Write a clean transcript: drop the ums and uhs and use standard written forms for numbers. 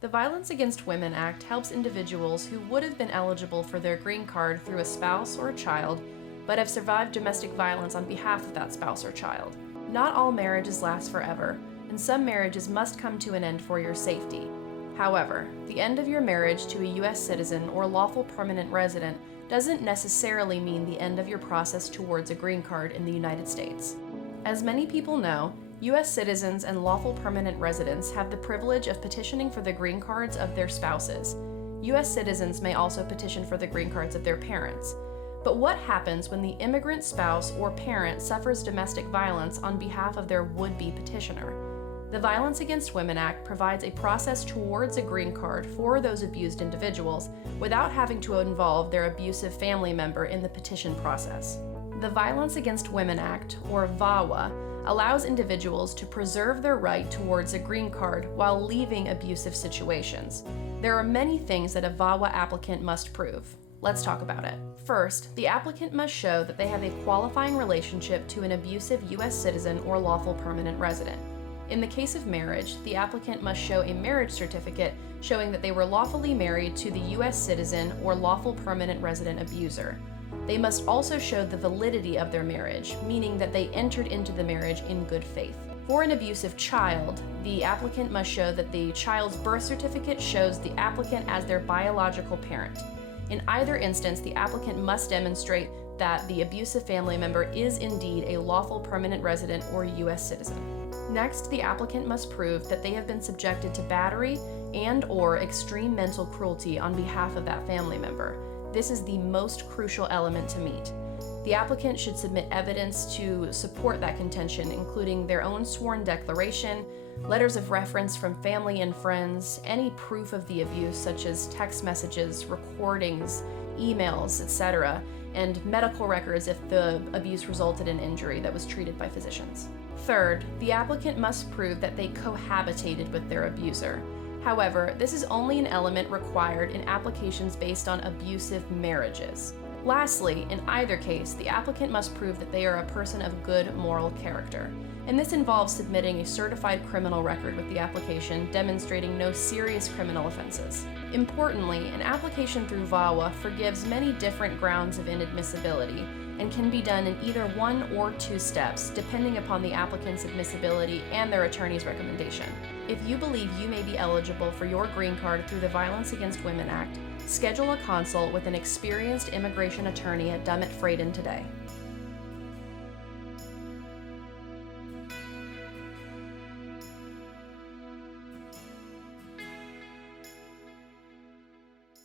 The Violence Against Women Act helps individuals who would have been eligible for their green card through a spouse or a child, but have survived domestic violence on behalf of that spouse or child. Not all marriages last forever, and some marriages must come to an end for your safety. However, the end of your marriage to a U.S. citizen or lawful permanent resident doesn't necessarily mean the end of your process towards a green card in the United States. As many people know, U.S. citizens and lawful permanent residents have the privilege of petitioning for the green cards of their spouses. U.S. citizens may also petition for the green cards of their parents. But what happens when the immigrant spouse or parent suffers domestic violence on behalf of their would-be petitioner? The Violence Against Women Act provides a process towards a green card for those abused individuals without having to involve their abusive family member in the petition process. The Violence Against Women Act, or VAWA, allows individuals to preserve their right towards a green card while leaving abusive situations. There are many things that a VAWA applicant must prove. Let's talk about it. First, the applicant must show that they have a qualifying relationship to an abusive U.S. citizen or lawful permanent resident. In the case of marriage, the applicant must show a marriage certificate showing that they were lawfully married to the U.S. citizen or lawful permanent resident abuser. They must also show the validity of their marriage, meaning that they entered into the marriage in good faith. For an abusive child, the applicant must show that the child's birth certificate shows the applicant as their biological parent. In either instance, the applicant must demonstrate that the abusive family member is indeed a lawful permanent resident or U.S. citizen. Next, the applicant must prove that they have been subjected to battery and/or extreme mental cruelty on behalf of that family member. This is the most crucial element to meet. The applicant should submit evidence to support that contention, including their own sworn declaration, letters of reference from family and friends, any proof of the abuse such as text messages, recordings, emails, etc., and medical records if the abuse resulted in injury that was treated by physicians. Third, the applicant must prove that they cohabitated with their abuser. However, this is only an element required in applications based on abusive marriages. Lastly, in either case, the applicant must prove that they are a person of good moral character, and this involves submitting a certified criminal record with the application demonstrating no serious criminal offenses. Importantly, an application through VAWA forgives many different grounds of inadmissibility and can be done in either 1 or 2 steps, depending upon the applicant's admissibility and their attorney's recommendation. If you believe you may be eligible for your green card through the Violence Against Women Act, schedule a consult with an experienced immigration attorney at Dummett Frayden today.